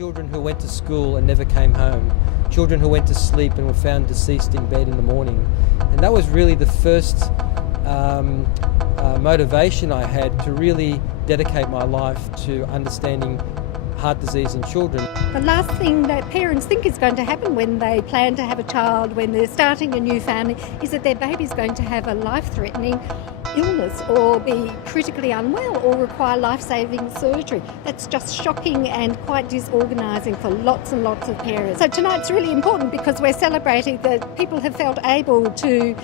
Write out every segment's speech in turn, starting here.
children who went to school and never came home, children who went to sleep and were found deceased in bed in the morning. And that was really the first motivation I had to really dedicate my life to understanding heart disease in children. The last thing that parents think is going to happen when they plan to have a child, when they're starting a new family, is that their baby's going to have a life-threatening illness or be critically unwell or require life-saving surgery. That's just shocking and quite disorganising for lots and lots of parents. So tonight's really important because we're celebrating that people have felt able to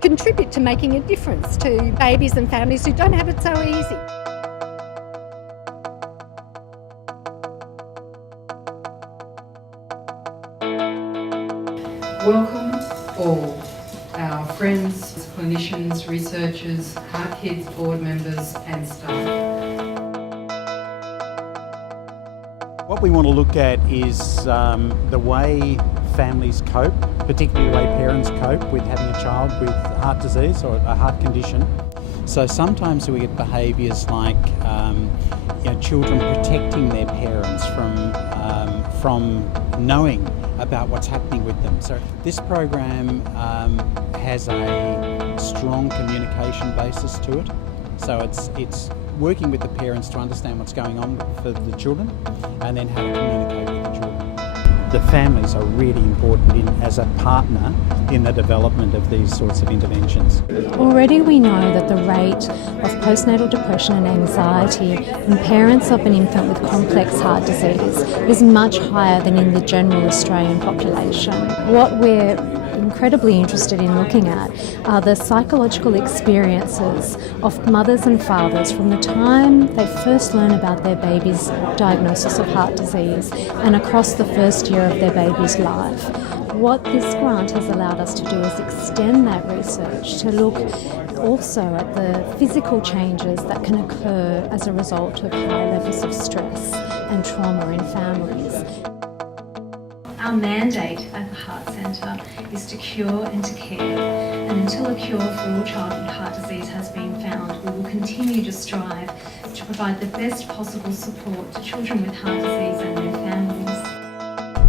contribute to making a difference to babies and families who don't have it so easy. Welcome all our friends, clinicians, researchers, Heart Kids board members and staff. What we want to look at is the way families cope, particularly the way parents cope with having a child with heart disease or a heart condition. So sometimes we get behaviours like children protecting their parents from knowing about what's happening with them. So this program has a strong communication basis to it. So it's working with the parents to understand what's going on for the children and then how to communicate with the children. The families are really important as a partner in the development of these sorts of interventions. Already we know that the rate of postnatal depression and anxiety in parents of an infant with complex heart disease is much higher than in the general Australian population. What we're incredibly interested in looking at are the psychological experiences of mothers and fathers from the time they first learn about their baby's diagnosis of heart disease and across the first year of their baby's life. What this grant has allowed us to do is extend that research to look also at the physical changes that can occur as a result of high levels of stress and trauma in families. Our mandate at the Heart Centre is to cure and to care, and until a cure for all childhood heart disease has been found, we will continue to strive to provide the best possible support to children with heart disease and their families.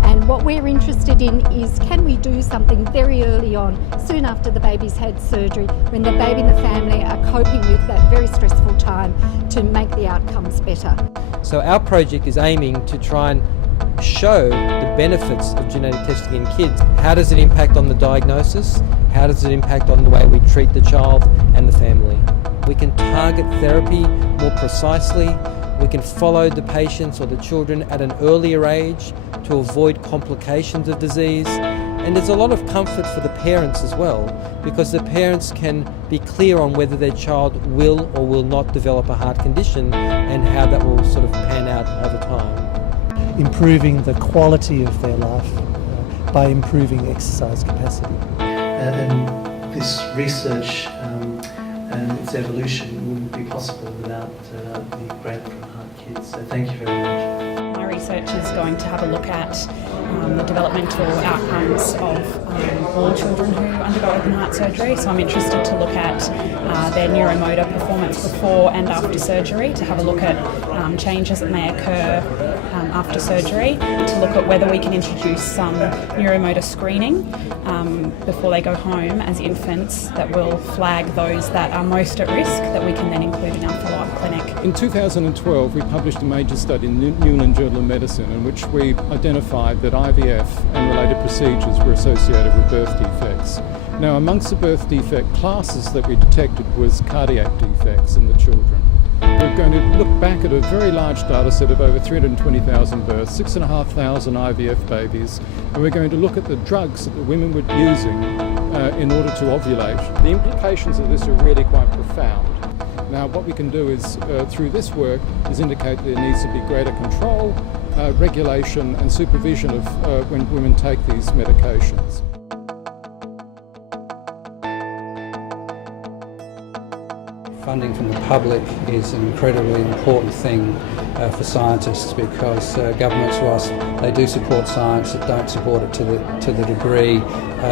And what we're interested in is, can we do something very early on, soon after the baby's had surgery, when the baby and the family are coping with that very stressful time, to make the outcomes better. So our project is aiming to try and show the benefits of genetic testing in kids. How does it impact on the diagnosis? How does it impact on the way we treat the child and the family? We can target therapy more precisely. We can follow the patients or the children at an earlier age to avoid complications of disease. And there's a lot of comfort for the parents as well, because the parents can be clear on whether their child will or will not develop a heart condition and how that will sort of pan out over time. Improving the quality of their life by improving exercise capacity. And this research and its evolution wouldn't be possible without the grant from Heart Kids. So thank you very much. My research is going to have a look at the developmental outcomes of all children who undergo open heart surgery. So I'm interested to look at their neuromotor performance before and after surgery, to have a look at changes that may occur after surgery, to look at whether we can introduce some neuromotor screening before they go home as infants that will flag those that are most at risk, that we can then include in our follow-up clinic. In 2012 we published a major study in the New England Journal of Medicine in which we identified that IVF and related procedures were associated with birth defects. Now, amongst the birth defect classes that we detected was cardiac defects in the children. We're going to look back at a very large data set of over 320,000 births, 6,500 IVF babies, and we're going to look at the drugs that the women were using in order to ovulate. The implications of this are really quite profound. Now, what we can do is, through this work, is indicate there needs to be greater control, regulation and supervision of when women take these medications. Funding from the public is an incredibly important thing for scientists, because governments, whilst they do support science, that don't support it to the degree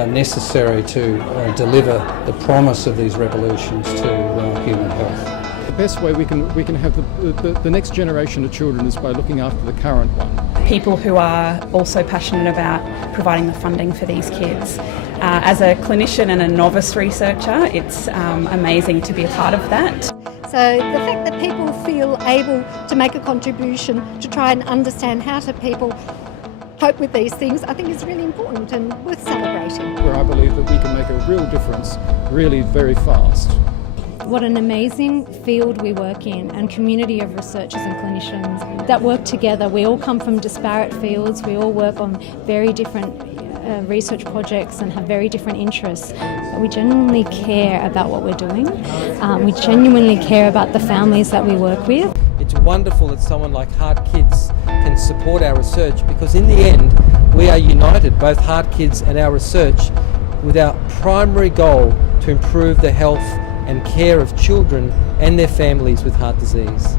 necessary to deliver the promise of these revolutions to human health. The best way we can have the next generation of children is by looking after the current one. people who are also passionate about providing the funding for these kids. As a clinician and a novice researcher, it's amazing to be a part of that. So the fact that people feel able to make a contribution to try and understand how do people cope with these things, I think is really important and worth celebrating. Where I believe that we can make a real difference really very fast. What an amazing field we work in, and community of researchers and clinicians that work together. We all come from disparate fields, we all work on very different research projects and have very different interests, but we genuinely care about what we're doing. We genuinely care about the families that we work with. It's wonderful that someone like Heart Kids can support our research, because in the end we are united, both Heart Kids and our research, with our primary goal to improve the health and care of children and their families with heart disease.